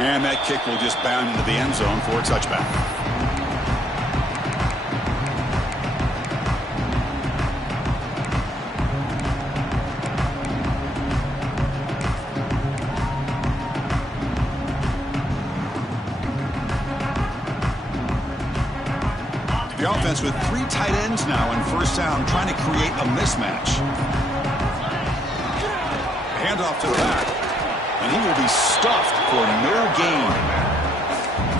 And that kick will just bound into the end zone for a touchback. The offense with 3 tight ends now in first down, trying to create a mismatch. Handoff to the back, and he will be stuffed for no gain.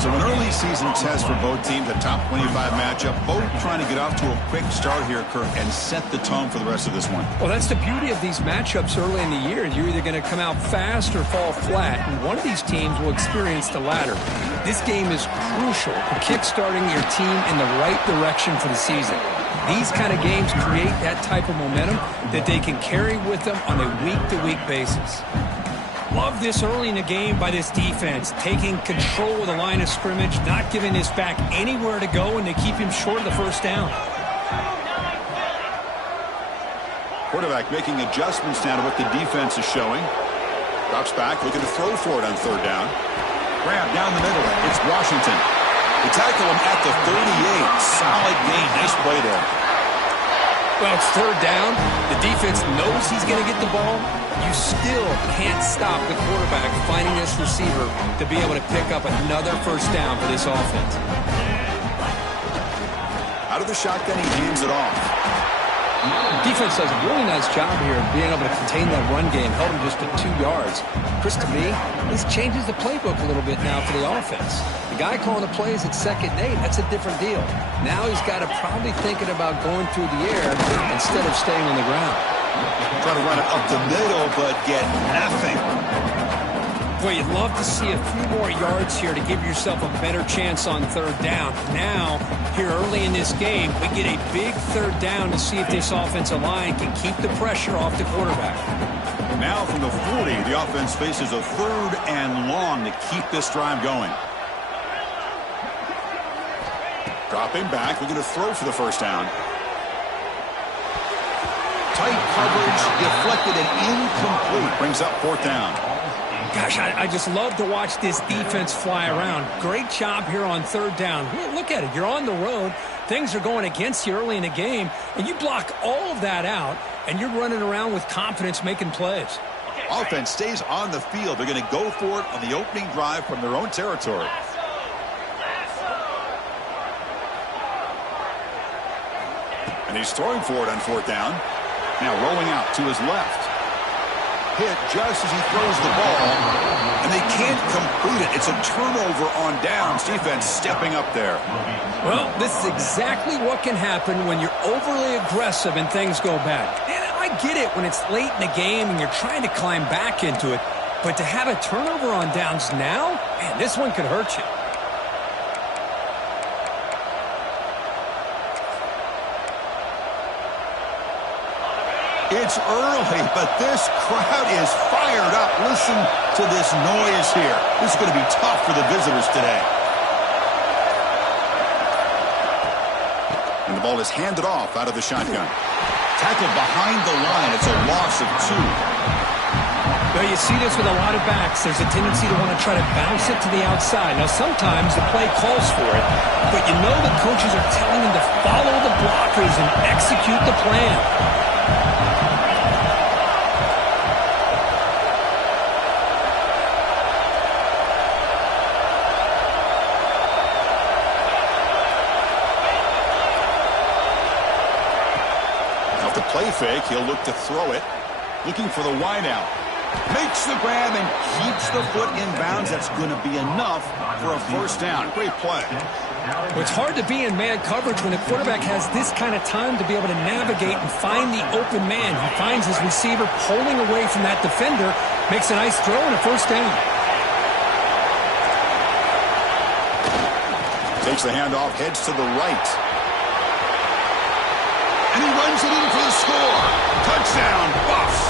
So an early season test for both teams, a top 25 matchup, both trying to get off to a quick start here, Kirk, and set the tone for the rest of this one. Well, that's the beauty of these matchups early in the year. You're either going to come out fast or fall flat, and one of these teams will experience the latter. This game is crucial for kickstarting your team in the right direction for the season. These kind of games create that type of momentum that they can carry with them on a week-to-week basis. Love this early in the game by this defense, taking control of the line of scrimmage, not giving this back anywhere to go, and they keep him short of the first down. Quarterback making adjustments now to what the defense is showing. Drops back, looking to throw for it on third down. Grab down the middle. It's Washington. They tackle him at the 38. Solid gain. Nice play there. Well, it's third down. The defense knows he's going to get the ball. You still can't stop the quarterback finding this receiver to be able to pick up another first down for this offense. Out of the shotgun, he hands it off. Defense does a really nice job here of being able to contain that run game, held him just to 2 yards. Chris, to me, this changes the playbook a little bit now for the offense. The guy calling the plays at 2nd and 8, that's a different deal. Now he's got to probably thinking about going through the air instead of staying on the ground. Try to run it up the middle, but get nothing. Boy, you'd love to see a few more yards here to give yourself a better chance on third down. Now, here early in this game, we get a big third down to see if this offensive line can keep the pressure off the quarterback. Now from the 40, the offense faces a 3rd and long to keep this drive going. Dropping back, looking to throw for the first down. Tight coverage, deflected and incomplete. Brings up 4th down. Gosh, I just love to watch this defense fly around. Great job here on third down. Look at it. You're on the road. Things are going against you early in the game, and you block all of that out, and you're running around with confidence making plays. Offense stays on the field. They're going to go for it on the opening drive from their own territory. And he's throwing for it on 4th down. Now rolling out to his left. Hit just as he throws the ball, and they can't complete it. It's a turnover on downs. Defense stepping up there. Well, this is exactly what can happen when you're overly aggressive and things go bad. And I get it when it's late in the game and you're trying to climb back into it, but to have a turnover on downs now, man, this one could hurt you. It's early, but this crowd is fired up. Listen to this noise here. This is going to be tough for the visitors today. And the ball is handed off out of the shotgun. Tackled behind the line. It's a loss of 2. Well, you see this with a lot of backs. There's a tendency to want to try to bounce it to the outside. Now, sometimes the play calls for it, but you know the coaches are telling them to follow the blockers and execute the plan. Play fake, he'll look to throw it. Looking for the wide out. Makes the grab and keeps the foot in bounds. That's going to be enough for a first down. Great play. Well, it's hard to be in man coverage when a quarterback has this kind of time to be able to navigate and find the open man. He finds his receiver pulling away from that defender, makes a nice throw and a first down. Takes the handoff, heads to the right. And he runs it in for the score. Touchdown, Buffs.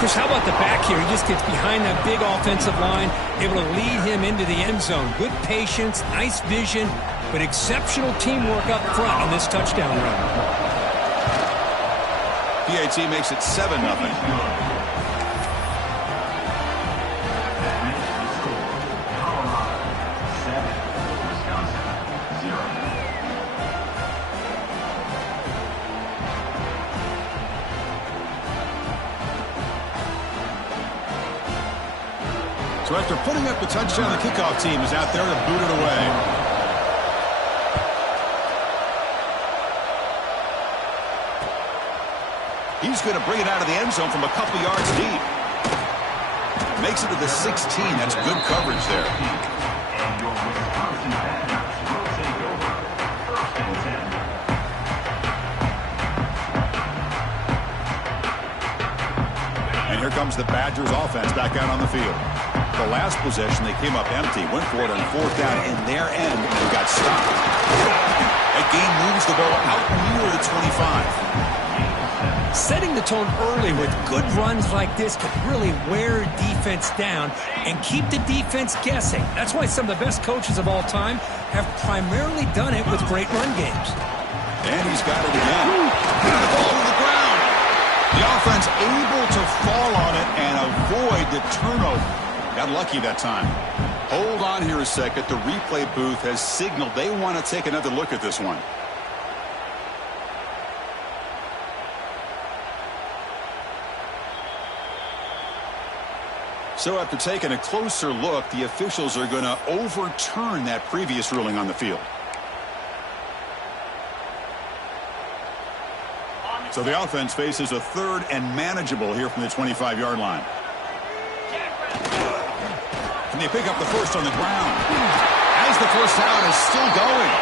Chris, how about the back here? He just gets behind that big offensive line, able to lead him into the end zone. Good patience, nice vision, but exceptional teamwork up front on this touchdown run. PAT makes it 7-0. So after putting up the touchdown, the kickoff team is out there to boot it away. He's going to bring it out of the end zone from a couple yards deep. Makes it to the 16. That's good coverage there. And here comes the Badgers offense back out on the field. The last possession, they came up empty, went for it on fourth down in their end, and got stopped. That game moves the ball out near the 25. Setting the tone early with good runs like this could really wear defense down and keep the defense guessing. That's why some of the best coaches of all time have primarily done it with great run games. And he's got it again. The ball to the ground. The offense able to fall on it and avoid the turnover. Got lucky that time. Hold on here a second. The replay booth has signaled they want to take another look at this one. So after taking a closer look, the officials are going to overturn that previous ruling on the field. So the offense faces a third and manageable here from the 25-yard line. Can they pick up the first on the ground? As the first down is still going.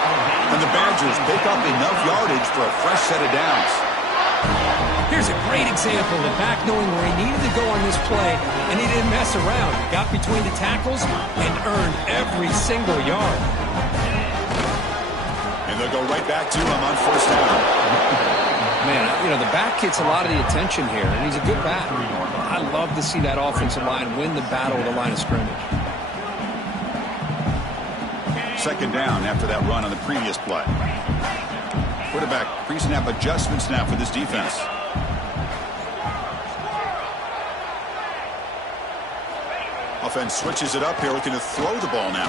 And the Badgers pick up enough yardage for a fresh set of downs. Here's a great example of the back knowing where he needed to go on this play, and he didn't mess around. He got between the tackles and earned every single yard. And they'll go right back to him on first down. Man, you know, the back gets a lot of the attention here, and he's a good back. I love to see that offensive line win the battle of the line of scrimmage. Second down after that run on the previous play. Quarterback pre-snap adjustments now for this defense. Offense switches it up here, looking to throw the ball now.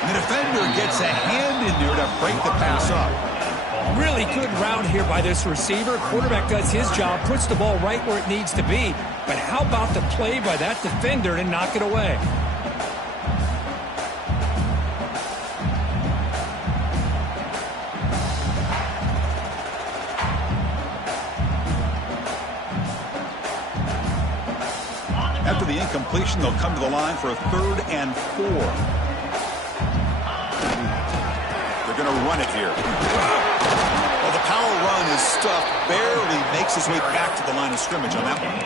And the defender gets a hand in there to break the pass up. Really good route here by this receiver. Quarterback does his job, puts the ball right where it needs to be. But how about the play by that defender to knock it away? After the incompletion, they'll come to the line for a 3rd and 4. They're going to run it here. Well, the power run is stuffed, barely makes his way back to the line of scrimmage on that one.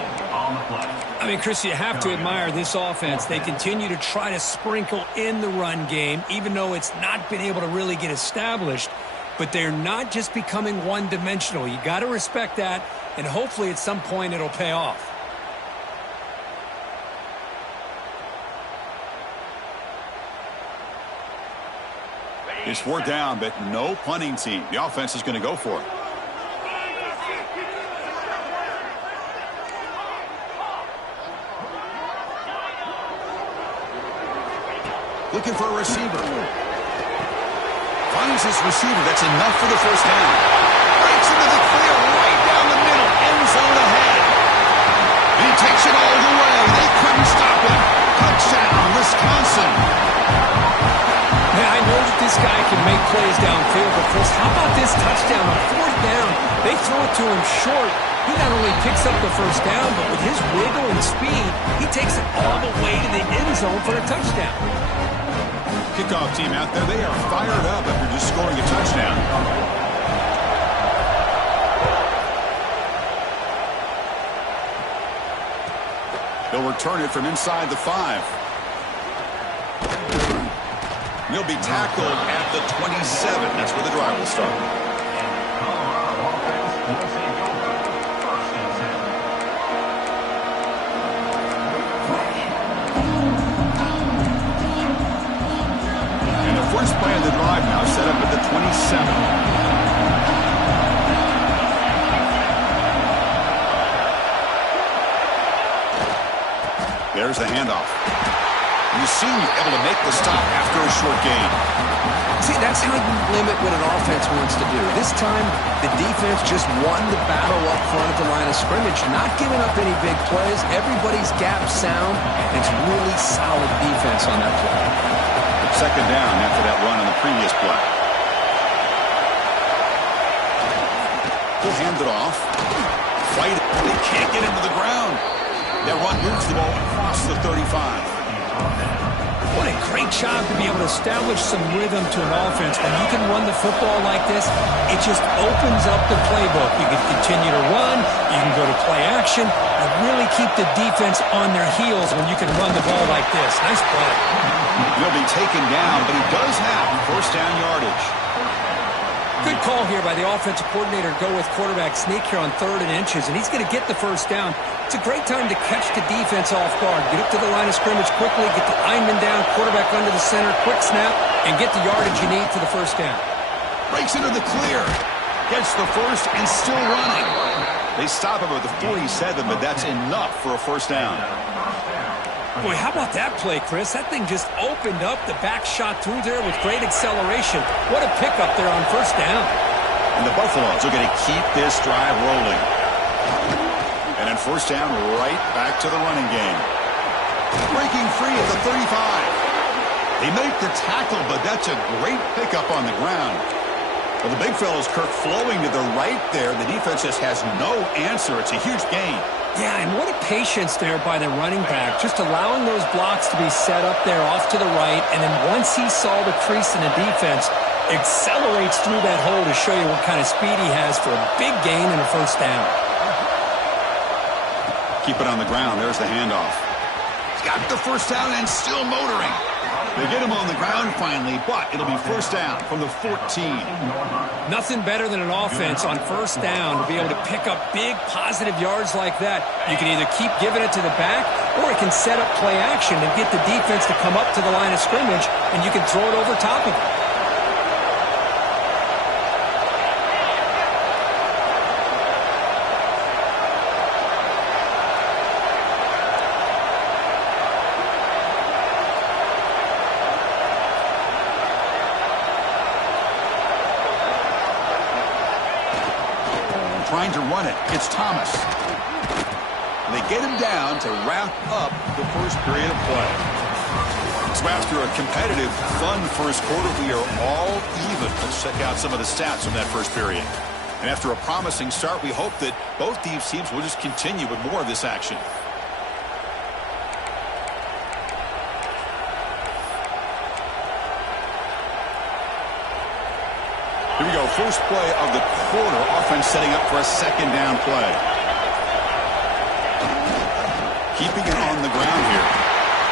I mean, Chris, you have to admire this offense. They continue to try to sprinkle in the run game, even though it's not been able to really get established. But they're not just becoming one-dimensional. You got to respect that, and hopefully at some point it'll pay off. It's 4th down, but no punting team. The offense is going to go for it. Looking for a receiver. Finds his receiver. That's enough for the first down. Breaks into the clear right down the middle. End zone ahead. He takes it all the way. They couldn't stop him. Touchdown, Wisconsin. Yeah, I know that this guy can make plays downfield, but Chris, how about this touchdown on 4th down? They throw it to him short. He not only picks up the first down, but with his wiggle and speed, he takes it all the way to the end zone for a touchdown. Kickoff team out there, they are fired up after just scoring a touchdown. They'll return it from inside the 5. He'll be tackled at the 27. That's where the drive will start. And the first play of the drive now set up at the 27. There's the handoff. And the senior able to make the stop after a short gain. See, that's how you limit what an offense wants to do. This time, the defense just won the battle up front at the line of scrimmage, not giving up any big plays. Everybody's gap sound. It's really solid defense on that play. Second down after that run on the previous play. He'll hand it off. Fight it. They can't get into the ground. That run moves the ball across the 35. What a great job to be able to establish some rhythm to an offense. When you can run the football like this, it just opens up the playbook. You can continue to run. You can go to play action. And really keep the defense on their heels when you can run the ball like this. Nice play. He'll be taken down, but he does have first down yardage. Good call here by the offensive coordinator. Go with quarterback sneak here on 3rd and inches, and he's going to get the first down. It's a great time to catch the defense off guard. Get up to the line of scrimmage quickly, get the lineman down, quarterback under the center, quick snap, and get the yardage you need for the first down. Breaks into the clear. Gets the first and still running. They stop him at the 47, but that's enough for a first down. Boy, how about that play, Chris? That thing just opened up. The back shot through there with great acceleration. What a pickup there on first down. And the Buffaloes are going to keep this drive rolling. And then first down, right back to the running game. Breaking free at the 35. They make the tackle, but that's a great pickup on the ground. Well, the big fellow's Kirk flowing to the right there. The defense just has no answer. It's a huge gain. Yeah, and what a patience there by the running back, just allowing those blocks to be set up there off to the right, and then once he saw the crease in the defense, accelerates through that hole to show you what kind of speed he has for a big gain and a first down. Keep it on the ground. There's the handoff. He's got the first down and still motoring. They get him on the ground finally, but it'll be first down from the 14. Nothing better than an offense on first down to be able to pick up big positive yards like that. You can either keep giving it to the back, or it can set up play action and get the defense to come up to the line of scrimmage, and you can throw it over top of it. Trying to run it. It's Thomas. They get him down to wrap up the first period of play. So after a competitive, fun first quarter, we are all even. Let's check out some of the stats from that first period. And after a promising start, we hope that both these teams will just continue with more of this action. Here we go, first play of the quarter. Offense setting up for a second down play. Keeping it on the ground here.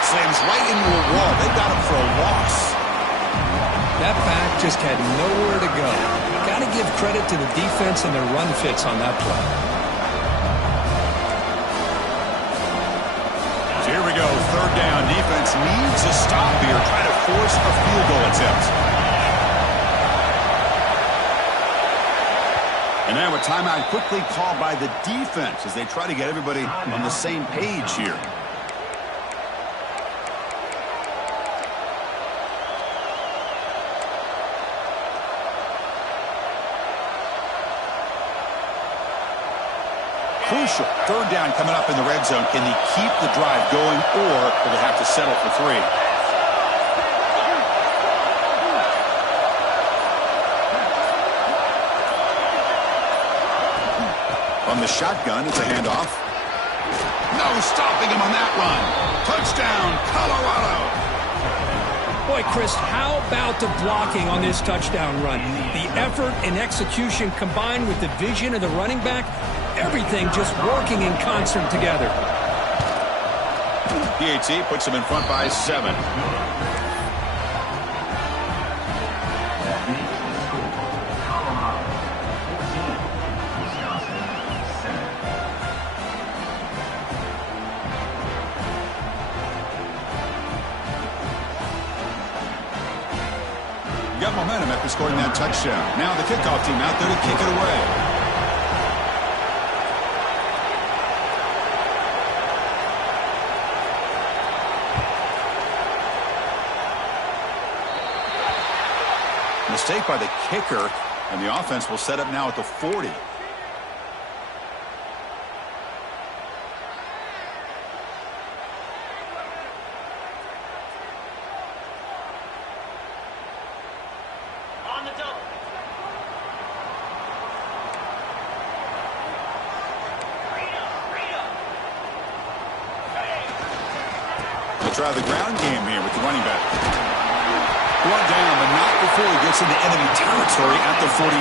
Slams right into a wall. They got him for a loss. That back just had nowhere to go. Got to give credit to the defense and their run fits on that play. So here we go, third down. Defense needs a stop here, trying to force a field goal attempt. And now a timeout quickly called by the defense as they try to get everybody on the same page here. Crucial. Third down coming up in the red zone. Can he keep the drive going, or will they have to settle for 3? From the shotgun, it's a handoff. No stopping him on that run. Touchdown, Colorado. Boy, Chris, how about the blocking on this touchdown run? The effort and execution combined with the vision of the running back, everything just working in concert together. PAT puts him in front by 7. Got momentum after scoring that touchdown. Now the kickoff team out there to kick it away. mistake by the kicker, and the offense will set up now at the 40. Try the ground game here with the running back. Brought down, but not before he gets into enemy territory at the 49.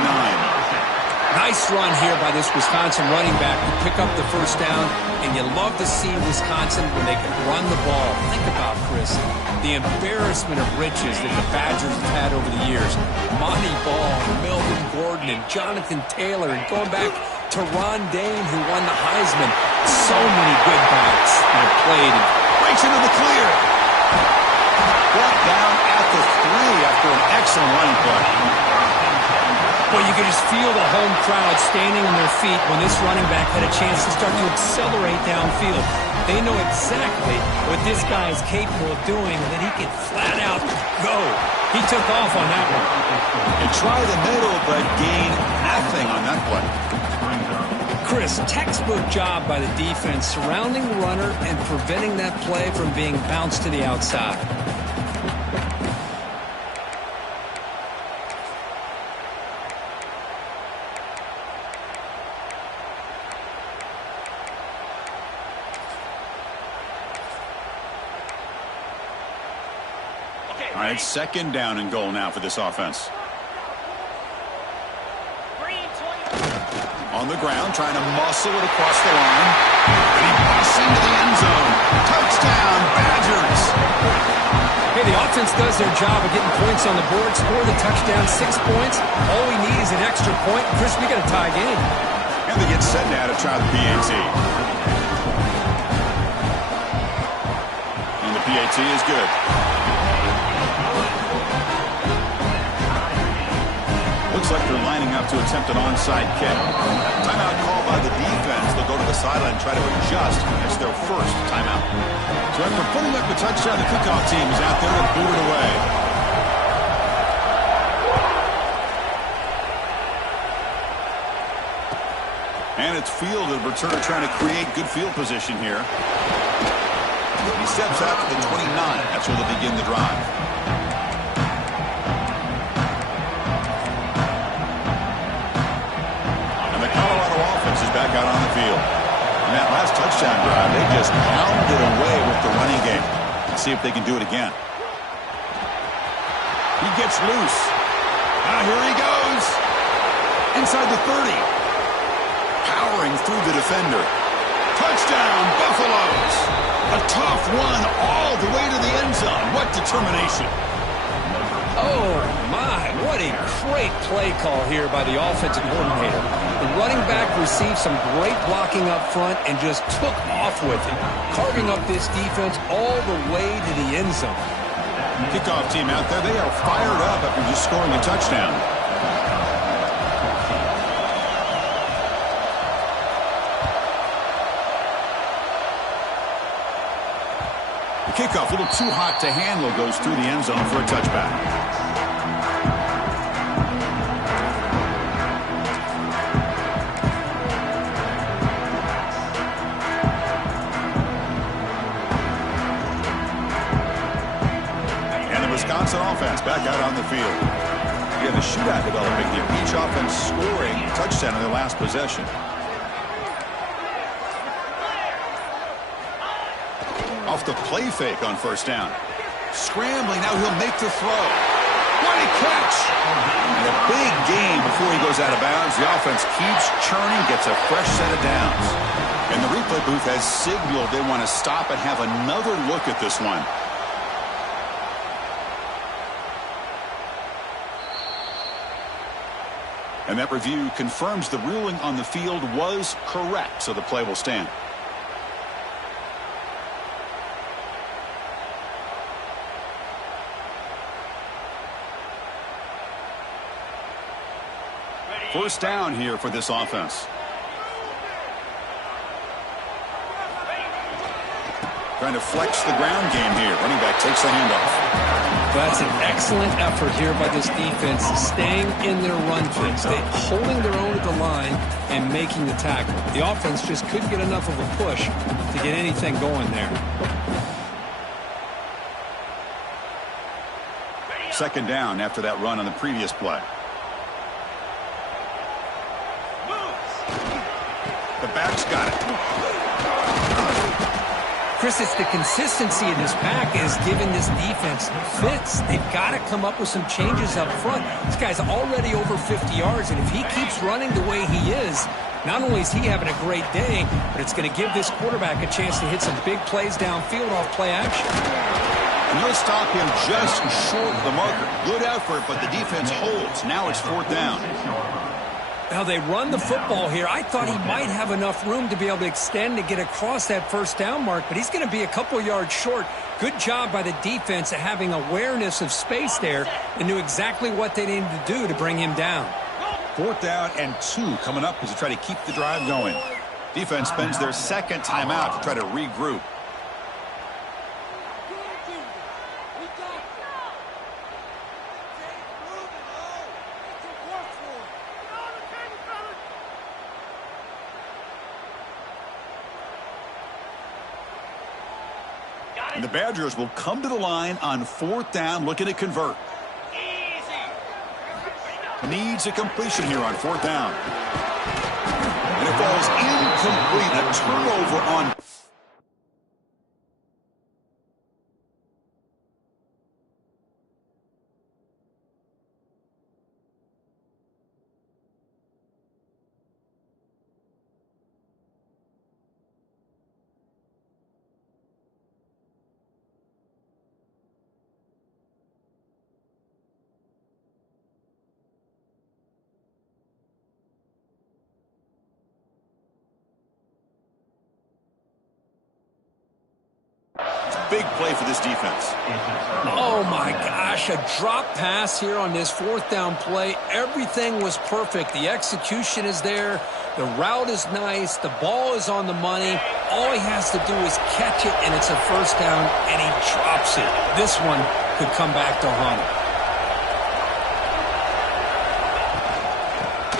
Nice run here by this Wisconsin running back to pick up the first down, and you love to see Wisconsin when they can run the ball. Think about, Chris, the embarrassment of riches that the Badgers have had over the years. Monty Ball, Melvin Gordon, and Jonathan Taylor, and going back to Ron Dayne, who won the Heisman. So many good backs that have played and breaks into the clear. Brought down at the 3 after an excellent running play. Well, you could just feel the home crowd standing on their feet when this running back had a chance to start to accelerate downfield. They know exactly what this guy is capable of doing and that he can flat out go. He took off on that one. And try the middle, but gain nothing on that play. Chris, textbook job by the defense surrounding the runner and preventing that play from being bounced to the outside. All right, second down and goal now for this offense. On the ground, trying to muscle it across the line. And he busts into the end zone. Touchdown, Badgers. Hey, the offense does their job of getting points on the board. Score the touchdown, 6 points. All we need is an extra point. Chris, we got a tie game. And they get set now to try the PAT. And the PAT is good. Looks like they're lining up to attempt an onside kick. Timeout called by the defense. They'll go to the sideline and try to adjust. It's their first timeout. So after putting up the touchdown, the kickoff team is out there to boot it away. And it's field and returner trying to create good field position here. He steps out to the 29. That's where they'll begin the drive. Back out on the field. And that last touchdown drive, they just pounded away with the running game. Let's see if they can do it again. He gets loose. Now here he goes. Inside the 30. Powering through the defender. Touchdown, Buffaloes. A tough one all the way to the end zone. What determination. Oh, my. What a great play call here by the offensive coordinator. The running back received some great blocking up front and just took off with it, carving up this defense all the way to the end zone. Kickoff team out there, they are fired up after just scoring a touchdown. The kickoff, a little too hot to handle, goes through the end zone for a touchback. Wisconsin offense back out on the field. Again, the shootout developing here. Each offense scoring a touchdown in their last possession. Off the play fake on first down. Scrambling, now he'll make the throw. What a catch! And a big gain before he goes out of bounds. The offense keeps churning, gets a fresh set of downs. And the replay booth has signaled they want to stop and have another look at this one. And that review confirms the ruling on the field was correct, so the play will stand. First down here for this offense. Trying to flex the ground game here. Running back takes the handoff. Well, that's an excellent effort here by this defense, staying in their run fix, holding their own at the line and making the tackle. The offense just couldn't get enough of a push to get anything going there. Second down after that run on the previous play. The back's got it. Chris, it's the consistency of this pack is giving this defense fits. They've got to come up with some changes up front. This guy's already over 50 yards, and if he keeps running the way he is, not only is he having a great day, but it's going to give this quarterback a chance to hit some big plays downfield off play action. And he'll stop him just short of the marker. Good effort, but the defense holds. Now it's fourth down. Now they run the football here. I thought he might have enough room to be able to extend to get across that first down mark, but he's going to be a couple yards short. Good job by the defense at having awareness of space there and knew exactly what they needed to do to bring him down. Fourth down and 2 coming up as they try to keep the drive going. Defense spends their second timeout to try to regroup. And the Badgers will come to the line on fourth down, looking to convert. Needs a completion here on fourth down. And it falls incomplete. A turnover on... Big play for this defense. Oh, my gosh, a drop pass here on this fourth down play. Everything was perfect. The execution is there. The route is nice. The ball is on the money. All he has to do is catch it, and it's a first down, and he drops it. This one could come back to haunt him.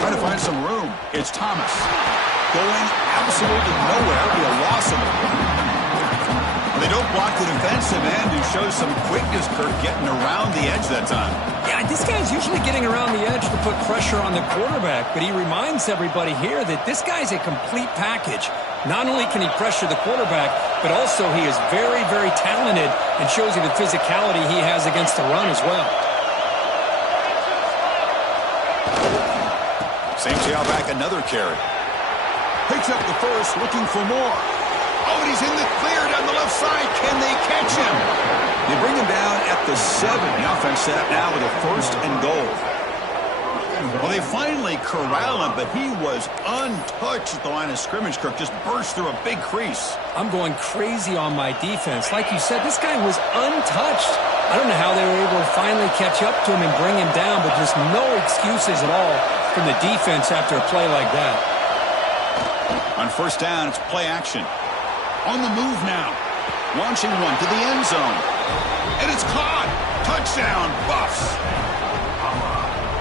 Trying to find some room. It's Thomas. Going absolutely nowhere. That'll be a loss of it. They don't block the defensive end, who shows some quickness, Kirk, getting around the edge that time. Yeah, this guy's usually getting around the edge to put pressure on the quarterback, but he reminds everybody here that this guy's a complete package. Not only can he pressure the quarterback, but also he is very, very talented and shows you the physicality he has against the run as well. St. back another carry. Picks up the first, looking for more. Oh, and he's in the clear down the left side. Can they catch him? They bring him down at the 7. The offense set up now with a first and goal. Well, they finally corral him, but he was untouched at the line of scrimmage. Kirk just burst through a big crease. I'm going crazy on my defense. Like you said, this guy was untouched. I don't know how they were able to finally catch up to him and bring him down, but just no excuses at all from the defense after a play like that. On first down, it's play action. On the move now. Launching one to the end zone. And it's caught. Touchdown, Buffs.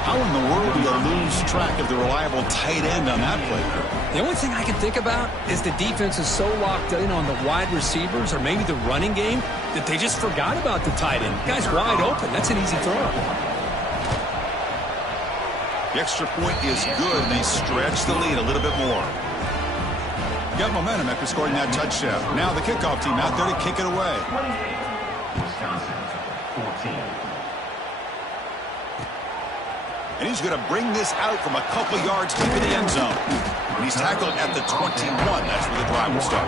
How in the world do you lose track of the reliable tight end on that play? The only thing I can think about is the defense is so locked in on the wide receivers or maybe the running game that they just forgot about the tight end. The guy's wide open. That's an easy throw. The extra point is good, and they stretch the lead a little bit more. Got momentum after scoring that touchdown. Now the kickoff team out there to kick it away. And he's going to bring this out from a couple yards deep in the end zone. And he's tackled at the 21. That's where the drive will start.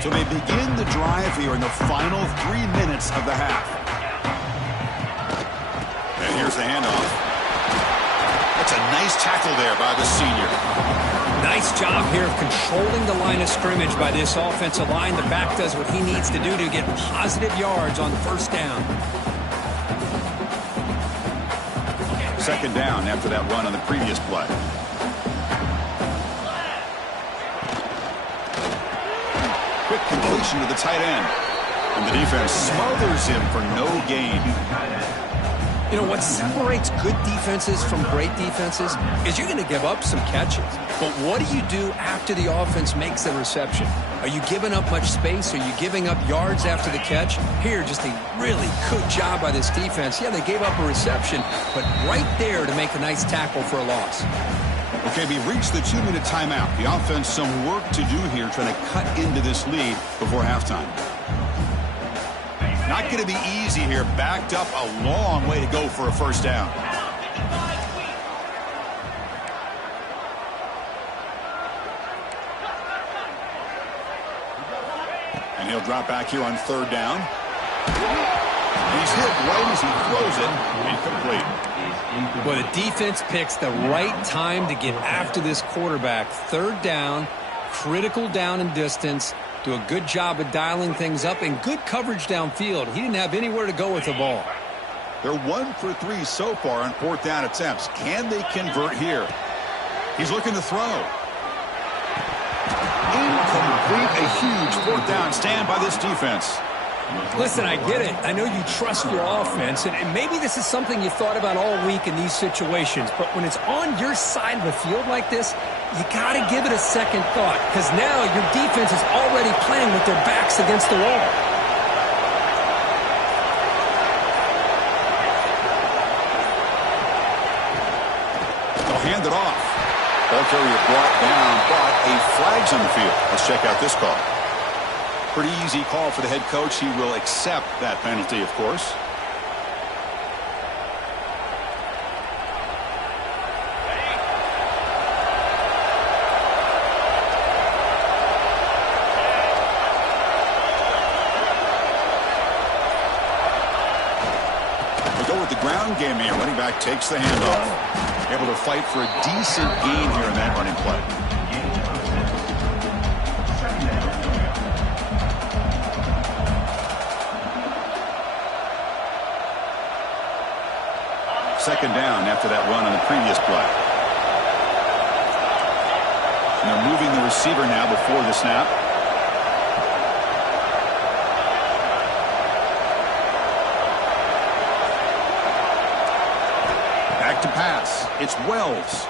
So they begin the drive here in the final 3 minutes of the half. And here's the handoff. That's a nice tackle there by the senior. Nice job here of controlling the line of scrimmage by this offensive line. The back does what he needs to do to get positive yards on first down. Second down after that run on the previous play. completion to the tight end. And the defense smothers him for no gain. You know, what separates good defenses from great defenses is you're going to give up some catches. But what do you do after the offense makes the reception? Are you giving up much space? Are you giving up yards after the catch? Here, just a really good job by this defense. Yeah, they gave up a reception, but right there to make a nice tackle for a loss. Okay, we've reached the 2-minute timeout. The offense some work to do here trying to cut into this lead before halftime. Not going to be easy here. Backed up a long way to go for a first down. And he'll drop back here on third down. And he's hit right as he throws it. Incomplete. Well, the defense picks the right time to get after this quarterback. Third down, critical down and distance. Do a good job of dialing things up and good coverage downfield. He didn't have anywhere to go with the ball. They're 1 for 3 so far on fourth down attempts. Can they convert here? He's looking to throw. Incomplete. A huge fourth down stand by this defense. Listen, I get it. I know you trust your offense, and maybe this is something you thought about all week in these situations, but when it's on your side of the field like this, you got to give it a second thought, because now your defense is already playing with their backs against the wall. They'll hand it off. Ball carrier brought down, but a flag's on the field. Let's check out this call. Pretty easy call for the head coach. He will accept that penalty, of course. We'll go with the ground game here. Running back takes the handoff. Able to fight for a decent gain here in that running play. Second down after that run on the previous play. And they're moving the receiver now before the snap. Back to pass. It's Wells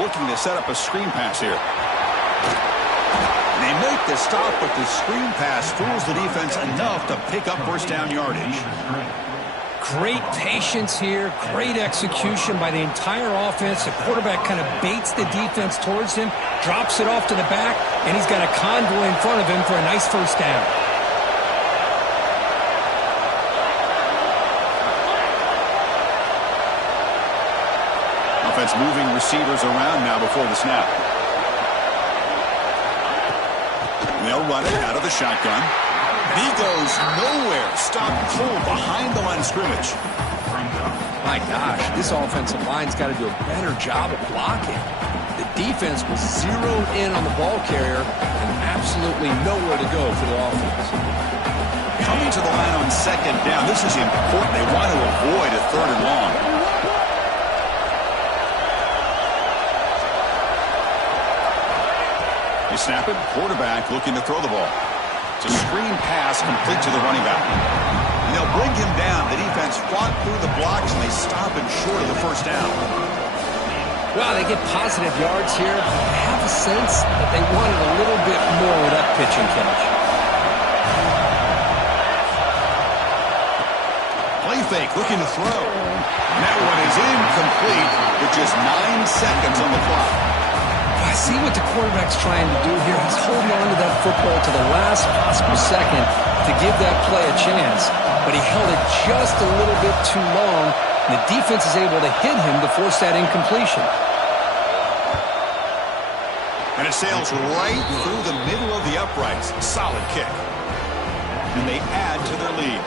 looking to set up a screen pass here. And they make the stop, but the screen pass fools the defense enough to pick up first down yardage. Great patience here, great execution by the entire offense. The quarterback kind of baits the defense towards him, drops it off to the back, and he's got a convoy in front of him for a nice first down. Offense moving receivers around now before the snap. And they'll run it out of the shotgun. He goes nowhere. Stop cold behind the line of scrimmage. My gosh, this offensive line's got to do a better job of blocking. The defense was zeroed in on the ball carrier and absolutely nowhere to go for the offense. Coming to the line on second down. This is important. They want to avoid a third and long. They snap it. Quarterback looking to throw the ball. It's a screen pass complete to the running back. And they'll bring him down. The defense fought through the blocks, and they stop him short of the first down. Well, they get positive yards here. I have a sense that they wanted a little bit more with that pitching catch. Play fake, looking to throw. And that one is incomplete with just 9 seconds on the clock. I see what the quarterback's trying to do here. He's holding on to that football to the last possible second to give that play a chance. But he held it just a little bit too long, and the defense is able to hit him to force that incompletion. And it sails right through the middle of the uprights. Solid kick. And they add to their lead.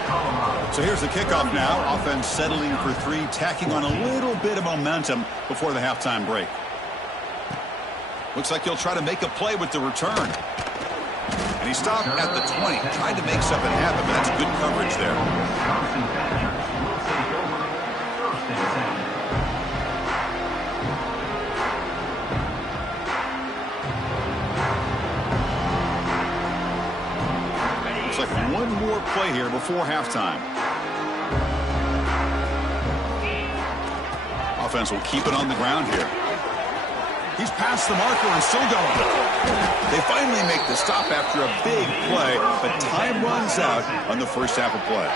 So here's the kickoff now. Offense settling for 3, tacking on a little bit of momentum before the halftime break. Looks like he'll try to make a play with the return. And he stopped at the 20, trying to make something happen, but that's good coverage there. play here before halftime. Offense will keep it on the ground here. He's past the marker and still going. They finally make the stop after a big play, but time runs out on the first half of play.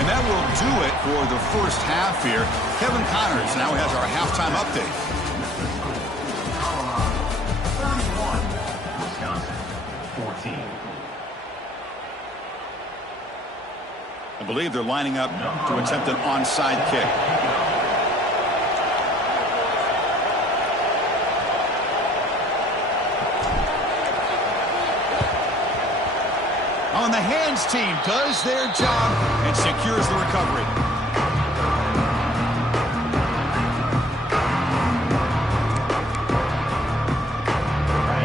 And that will do it for the first half here. Kevin Connors now has our halftime update. I believe they're lining up to attempt an onside kick. On the hands team does their job and secures the recovery.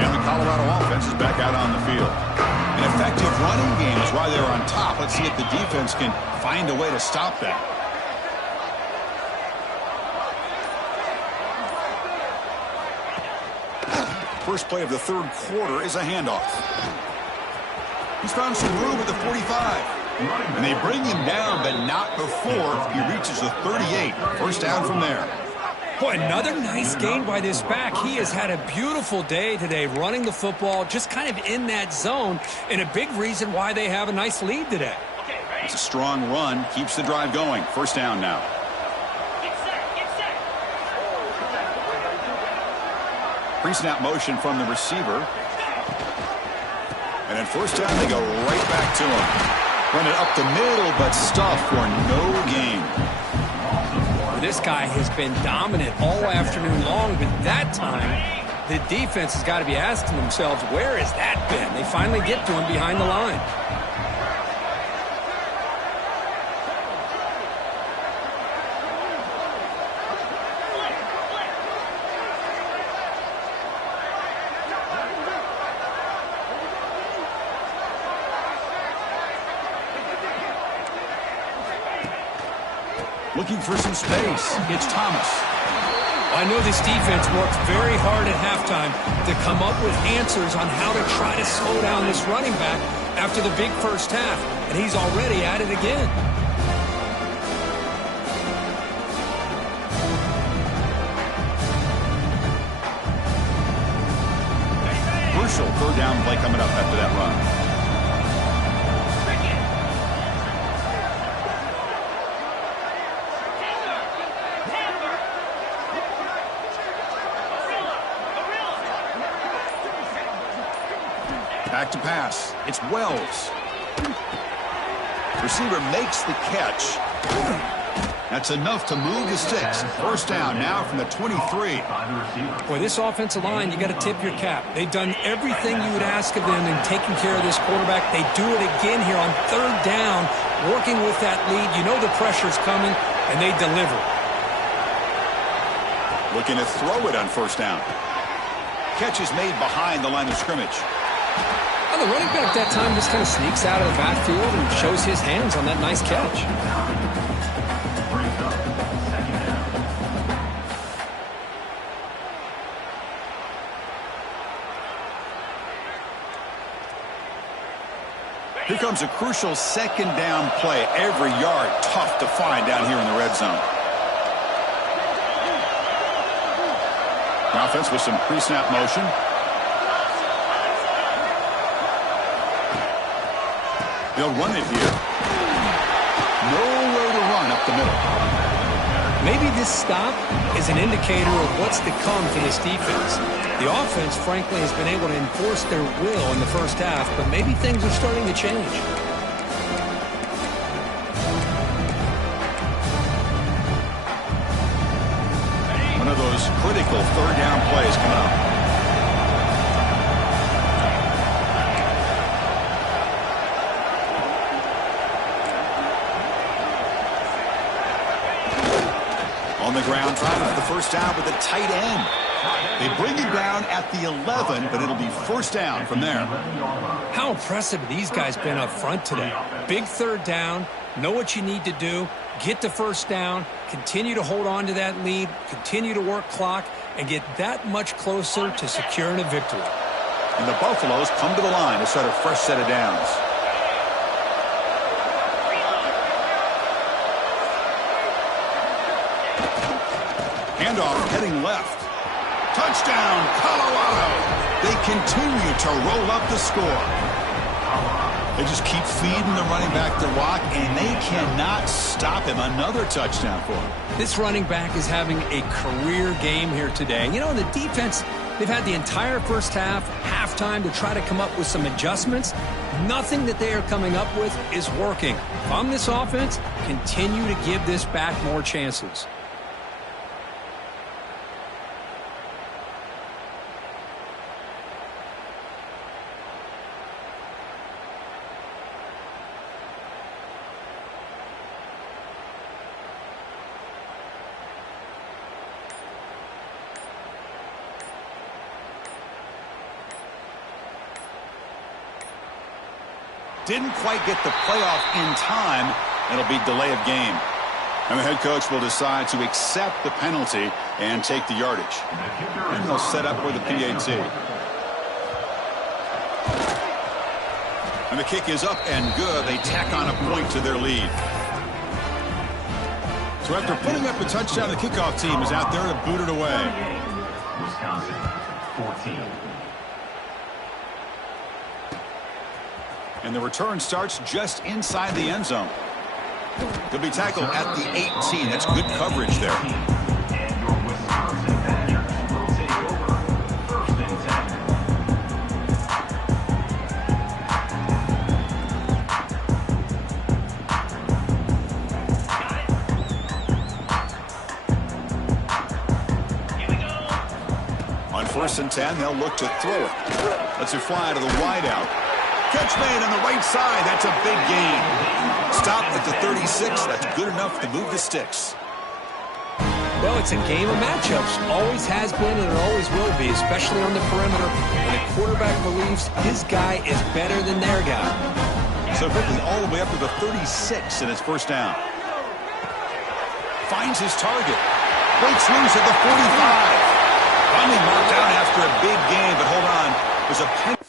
And the Colorado offense is back out on the field. An effective running game is why they're on top. Let's see if the defense can find a way to stop that. First play of the third quarter is a handoff. He's found some room at the 45. And they bring him down, but not before he reaches the 38. First down from there. Boy, another nice gain by this back. He has had a beautiful day today running the football, just kind of in that zone, and a big reason why they have a nice lead today. It's a strong run, keeps the drive going. First down now. Pre-snap motion from the receiver. And at first down, they go right back to him. Run it up the middle, but stuffed for no gain. This guy has been dominant all afternoon long, but that time, the defense has got to be asking themselves, where has that been? They finally get to him behind the line. Looking for some space. It's Thomas. I know this defense worked very hard at halftime to come up with answers on how to try to slow down this running back after the big first half, and he's already at it again. Crucial third down play coming up after that run. Back to pass. It's Wells. Receiver makes the catch. That's enough to move the sticks. First down now from the 23. Boy, this offensive line, you got to tip your cap. They've done everything you would ask of them in taking care of this quarterback. They do it again here on third down, working with that lead. You know the pressure's coming, and they deliver. Looking to throw it on first down. Catch is made behind the line of scrimmage. Well, the running back that time just kind of sneaks out of the backfield and shows his hands on that nice catch. Here comes a crucial second down play. Every yard tough to find down here in the red zone. The offense with some pre-snap motion. They'll run it here. Nowhere to run up the middle. Maybe this stop is an indicator of what's to come for this defense. The offense, frankly, has been able to enforce their will in the first half, but maybe things are starting to change. One of those critical third down plays coming up. On the ground, trying to get the first down with a tight end. They bring him down at the 11, but it'll be first down from there. How impressive these guys been up front today. Big third down, know what you need to do, get the first down, continue to hold on to that lead, continue to work clock, and get that much closer to securing a victory. And the Buffaloes come to the line to set a fresh set of downs. Handoff heading left. Touchdown, Colorado. They continue to roll up the score. They just keep feeding the running back the rock, and they cannot stop him. Another touchdown for him. This running back is having a career game here today. You know, the defense, they've had the entire first half, halftime, to try to come up with some adjustments. Nothing that they are coming up with is working. If I'm this offense, continue to give this back more chances. Didn't quite get the playoff in time. It'll be delay of game. And the head coach will decide to accept the penalty and take the yardage. And they'll set up for the PAT. And the kick is up and good. They tack on a point to their lead. So after putting up a touchdown, the kickoff team is out there to boot it away. Wisconsin, 14. And the return starts just inside the end zone. He'll be tackled at the 18. That's good coverage there. And your Wisconsin Badgers will take over 1st and 10. On 1st and 10, they'll look to throw it. Lets it fly to the wideout. Catch made on the right side. That's a big gain. Stopped at the 36. That's good enough to move the sticks. Well, it's a game of matchups. Always has been and it always will be, especially on the perimeter. When the quarterback believes his guy is better than their guy. So quickly all the way up to the 36 in its first down. Finds his target. Breaks loose at the 45. Finally marked down after a big gain, but hold on. There's a penalty.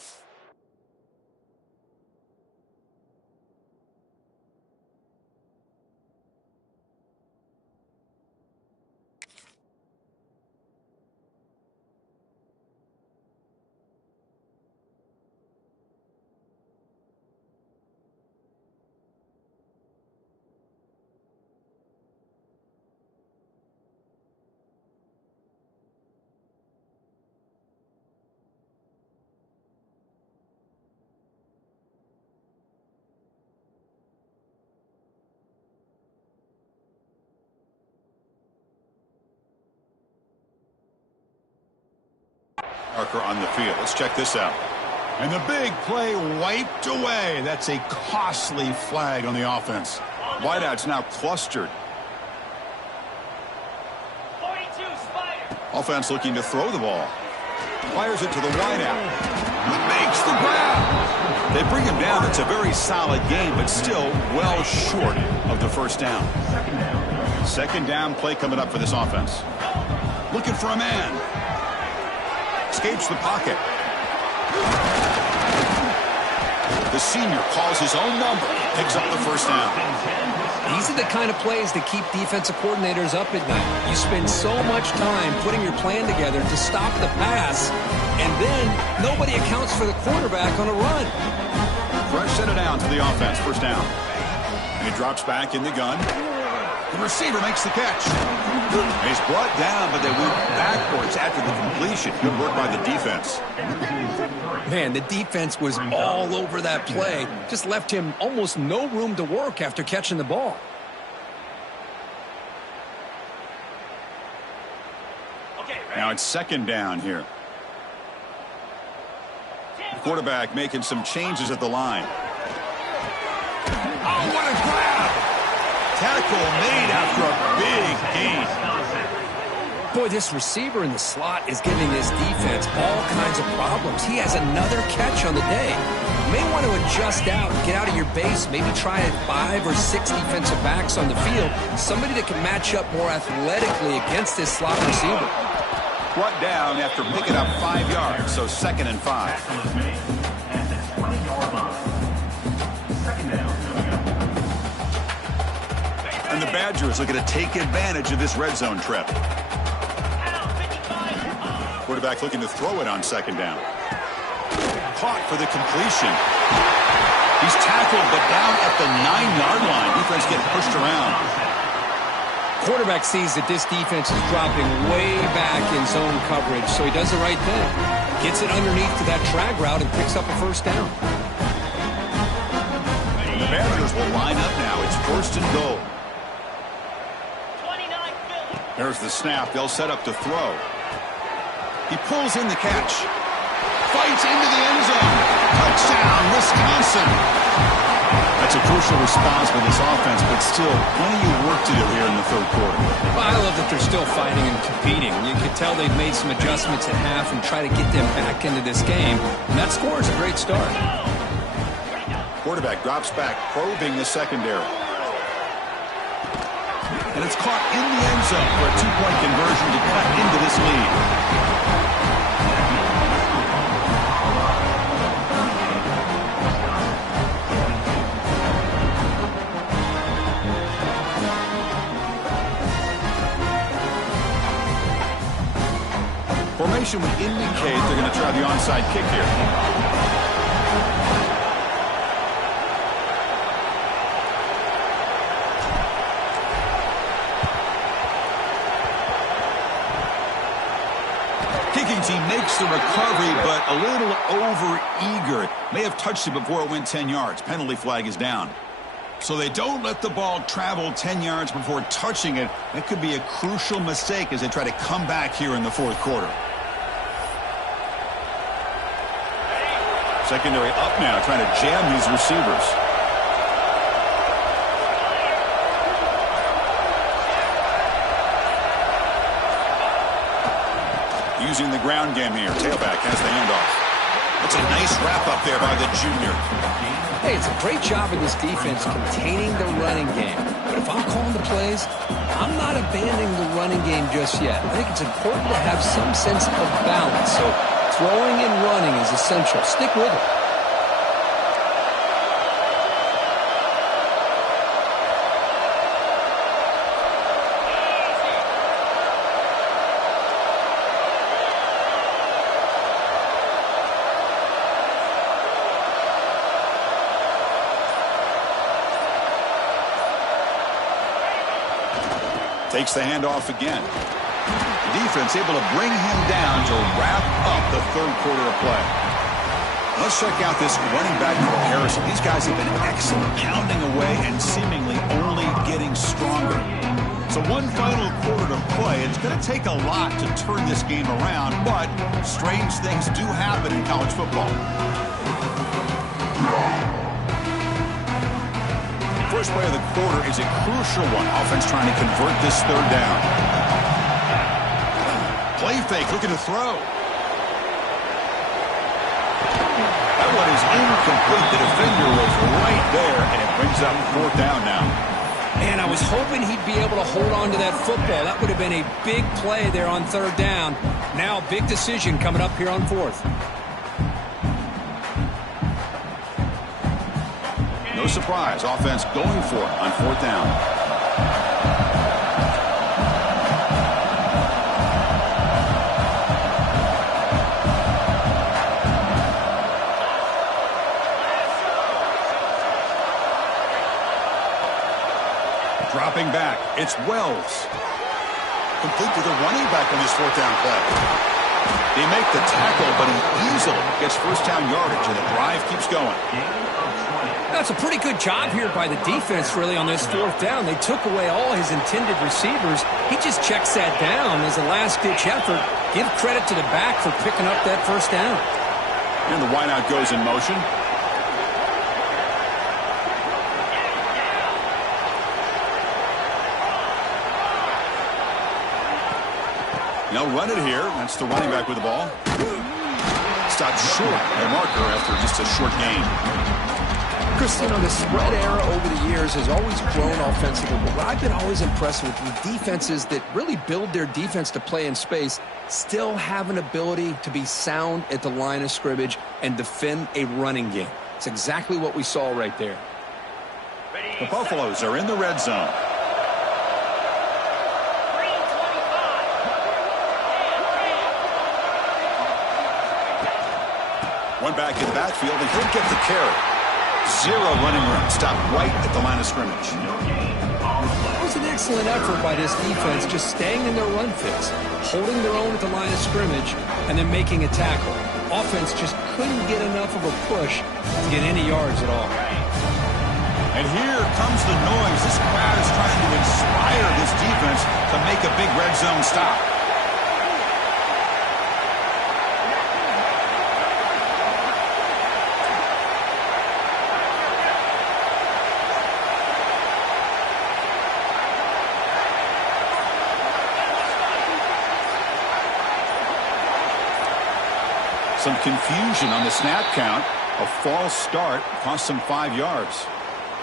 Parker on the field. Let's check this out. And the big play wiped away. That's a costly flag on the offense. Wideout's now clustered. 42 Spider. Offense looking to throw the ball. Fires it to the wideout. Makes the grab. They bring him down. It's a very solid game, but still well short of the first down. Second down play coming up for this offense. Looking for a man. Escapes the pocket. The senior calls his own number. Picks up the first down. These are the kind of plays that keep defensive coordinators up at night. You spend so much time putting your plan together to stop the pass, and then nobody accounts for the quarterback on a run. Fresh set of downs for the offense. First down. And he drops back in the gun. The receiver makes the catch. He's brought down, but they went backwards after the completion. Good work by the defense. Man, the defense was all over that play. Just left him almost no room to work after catching the ball. Now it's second down here. The quarterback making some changes at the line. Oh, what a grab! Tackle made after a big gain. Boy, this receiver in the slot is giving this defense all kinds of problems. He has another catch on the day. You may want to adjust out, get out of your base, maybe try 5 or 6 defensive backs on the field, somebody that can match up more athletically against this slot receiver. Brought down after picking up 5 yards, so 2nd and 5. Tackle is made at the 20-yard line. 2nd down. And the Badgers looking to take advantage of this red zone trip. Quarterback looking to throw it on 2nd down. Caught for the completion. He's tackled, but down at the 9-yard line. Defense getting pushed around. Quarterback sees that this defense is dropping way back in zone coverage, so he does the right thing. Gets it underneath to that drag route and picks up a 1st down. The Badgers will line up now. It's 1st and goal. 29 Philly. There's the snap. They'll set up to throw. He pulls in the catch. Fights into the end zone. Touchdown, Wisconsin. That's a crucial response for this offense, but still plenty of work to do here in the 3rd quarter. Well, I love that they're still fighting and competing. You can tell they've made some adjustments at half and try to get them back into this game. And that score is a great start. Quarterback drops back, probing the secondary. And it's caught in the end zone for a 2-point conversion to cut into this lead. Formation would indicate they're going to try the onside kick here. Kicking team makes the recovery, but a little over-eager. May have touched it before it went 10 yards. Penalty flag is down. So they don't let the ball travel 10 yards before touching it. That could be a crucial mistake as they try to come back here in the 4th quarter. Secondary up now, trying to jam these receivers. Using the ground game here. Tailback has the handoff. That's a nice wrap up there by the junior. Hey, it's a great job of this defense containing the running game. But if I'm calling the plays, I'm not abandoning the running game just yet. I think it's important to have some sense of balance. So throwing and running is essential. Stick with it. Takes the handoff again. The defense able to bring him down to wrap up the 3rd quarter of play. Let's check out this running back comparison. These guys have been excellent, pounding away and seemingly only getting stronger. So one final quarter to play. It's going to take a lot to turn this game around, but strange things do happen in college football. First play of the quarter is a crucial one. Offense trying to convert this 3rd down. Play fake, looking to throw. That one is incomplete. The defender was right there, and it brings up 4th down now. Man, I was hoping he'd be able to hold on to that football. That would have been a big play there on 3rd down. Now, big decision coming up here on 4th. No surprise, offense going for it on 4th down. Dropping back, it's Wells. Complete to the running back on this 4th down play. They make the tackle, but he easily gets 1st down yardage, and the drive keeps going. That's a pretty good job here by the defense, really, on this 4th down. They took away all his intended receivers. He just checks that down as a last-ditch effort. Give credit to the back for picking up that 1st down. And the wideout goes in motion. They'll run it here. That's the running back with the ball. Stopped short by the marker after just a short gain. Chris, the spread era over the years has always grown offensively, but what I've been always impressed with defenses that really build their defense to play in space still have an ability to be sound at the line of scrimmage and defend a running game. It's exactly what we saw right there. The Buffaloes are in the red zone. Green 25. One back in the backfield, and he'll get the carry. Zero running room. Stopped right at the line of scrimmage. It was an excellent effort by this defense, just staying in their run fits, holding their own at the line of scrimmage, and then making a tackle. Offense just couldn't get enough of a push to get any yards at all. And here comes the noise. This crowd is trying to inspire this defense to make a big red zone stop. Some confusion on the snap count. A false start cost them 5 yards.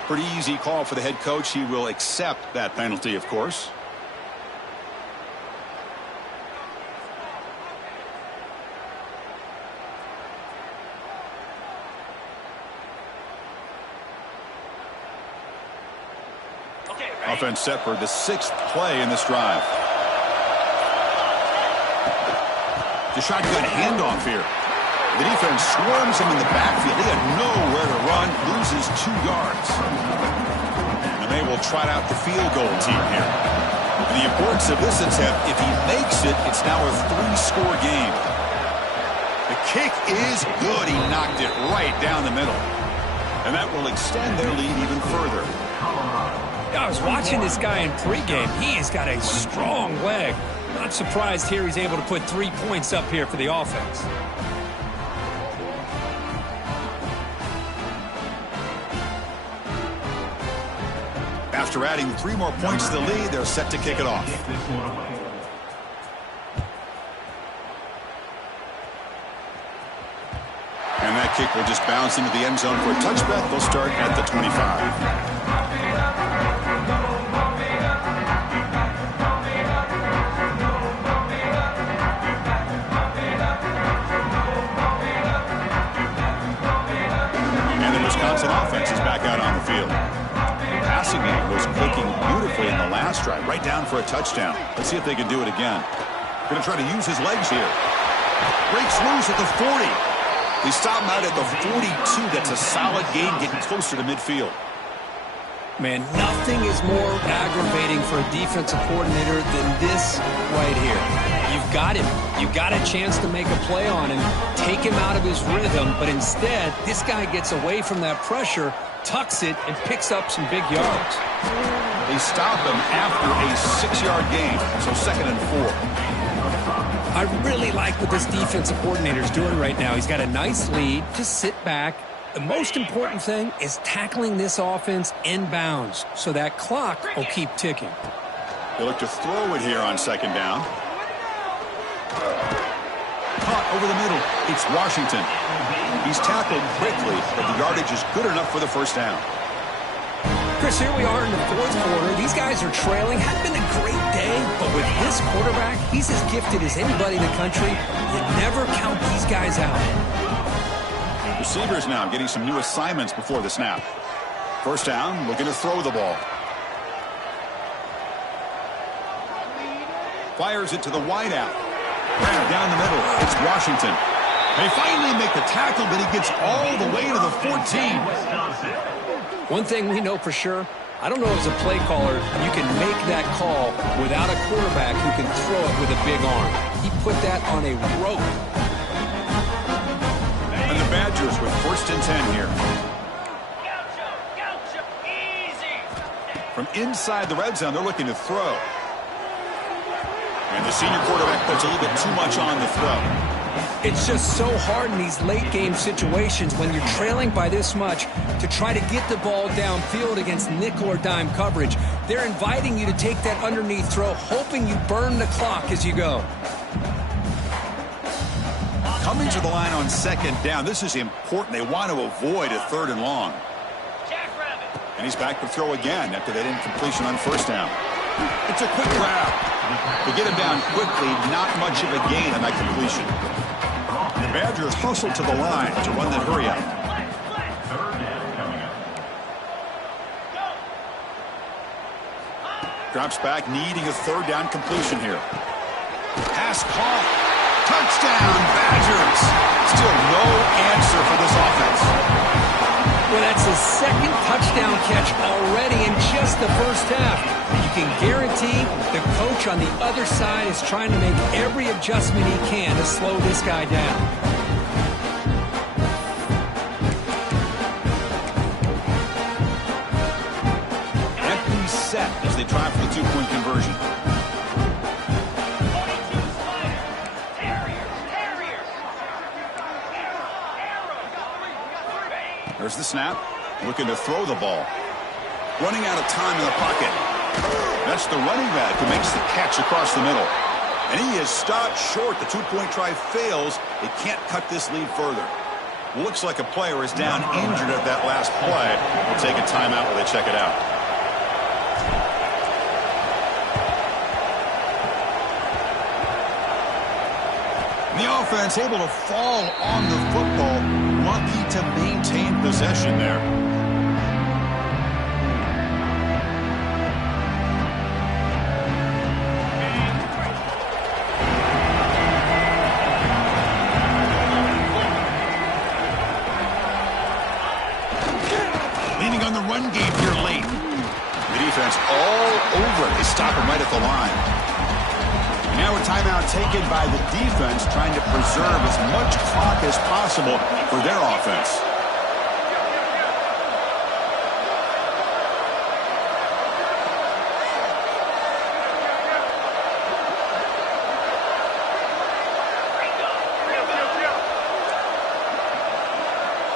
Pretty easy call for the head coach. He will accept that penalty, of course. Okay, ready? Offense set for the 6th play in this drive. The shotgun handoff here. The defense swarms him in the backfield. He had nowhere to run, loses 2 yards. And they will trot out the field goal team here. And the importance of this attempt, if he makes it, it's now a 3-score game. The kick is good. He knocked it right down the middle. And that will extend their lead even further. I was watching this guy in pregame. He has got a strong leg. Not surprised here he's able to put 3 points up here for the offense. After adding 3 more points to the lead, they're set to kick it off. And that kick will just bounce into the end zone for a touchback. They'll start at the 25. Wisconsin offense is back out on the field. The passing game was clicking beautifully in the last drive, right down for a touchdown. Let's see if they can do it again. Going to try to use his legs here. Breaks loose at the 40. They stop him out at the 42. That's a solid gain, getting closer to midfield. Man, nothing is more aggravating for a defensive coordinator than this right here. You've got him. You've got a chance to make a play on him, take him out of his rhythm, but instead, this guy gets away from that pressure, tucks it, and picks up some big yards. They stop him after a 6-yard gain, so 2nd and 4. I really like what this defensive coordinator is doing right now. He's got a nice lead. Just sit back. The most important thing is tackling this offense inbounds so that clock will keep ticking. They look to throw it here on 2nd down. Caught over the middle. It's Washington. He's tackled quickly, but the yardage is good enough for the 1st down. Chris, here we are in the 4th quarter. These guys are trailing. Had been a great day, but with this quarterback, he's as gifted as anybody in the country. You never count these guys out. Receivers now getting some new assignments before the snap. 1st down, looking to throw the ball. Fires it to the wideout. Grab down the middle. It's Washington. They finally make the tackle, but he gets all the way to the 14. One thing we know for sure, I don't know as a play caller, you can make that call without a quarterback who can throw it with a big arm. He put that on a rope. And the Badgers with 1st and 10 here. Gotcha, easy. From inside the red zone, they're looking to throw. And the senior quarterback puts a little bit too much on the throw. It's just so hard in these late game situations when you're trailing by this much to try to get the ball downfield against nickel or dime coverage. They're inviting you to take that underneath throw, hoping you burn the clock as you go. Coming to the line on 2nd down. This is important. They want to avoid a 3rd and long. And he's back to throw again after that incompletion on first down. It's a quick grab. To get him down quickly, not much of a gain on that completion. The Badgers hustle to the line to run that hurry out. Drops back, needing a third down completion here. Pass caught. Touchdown, Badgers. Still no answer for this offense. Well, that's his second touchdown catch already in just the first half. You can guarantee the coach on the other side is trying to make every adjustment he can to slow this guy down. Empty set as they try for the two-point conversion. There's the snap. Looking to throw the ball. Running out of time in the pocket. That's the running back who makes the catch across the middle. And he is stopped short. The two-point try fails. They can't cut this lead further. Looks like a player is down injured at that last play. We'll take a timeout while they check it out. The offense able to fall on the football. Lucky to maintain possession there. Leaning on the run game here late. The defense all over it. They stop him right at the line. Now a timeout taken by the defense, trying to preserve as much clock as possible for their offense.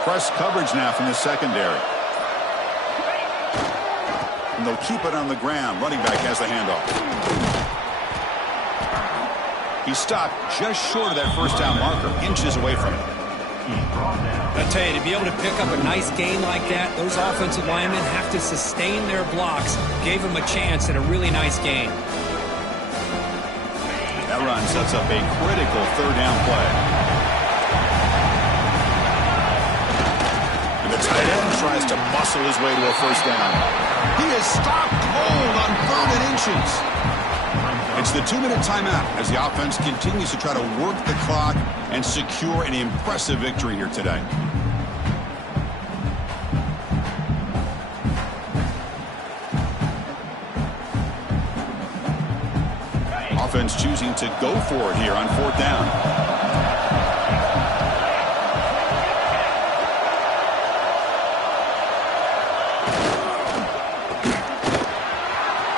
Press coverage now from the secondary. And they'll keep it on the ground. Running back has the handoff. He stopped just short of that first down marker, inches away from it. I tell you, to be able to pick up a nice gain like that, those offensive linemen have to sustain their blocks. Gave him a chance at a really nice gain. That run sets up a critical third down play. And the tight end tries to muscle his way to a first down. He is stopped cold on 3rd and inches. It's the 2-minute timeout as the offense continues to try to work the clock and secure an impressive victory here today. Offense choosing to go for it here on 4th down.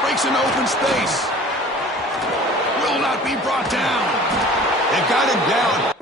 Breaks an open space. Will not be brought down. They've got him down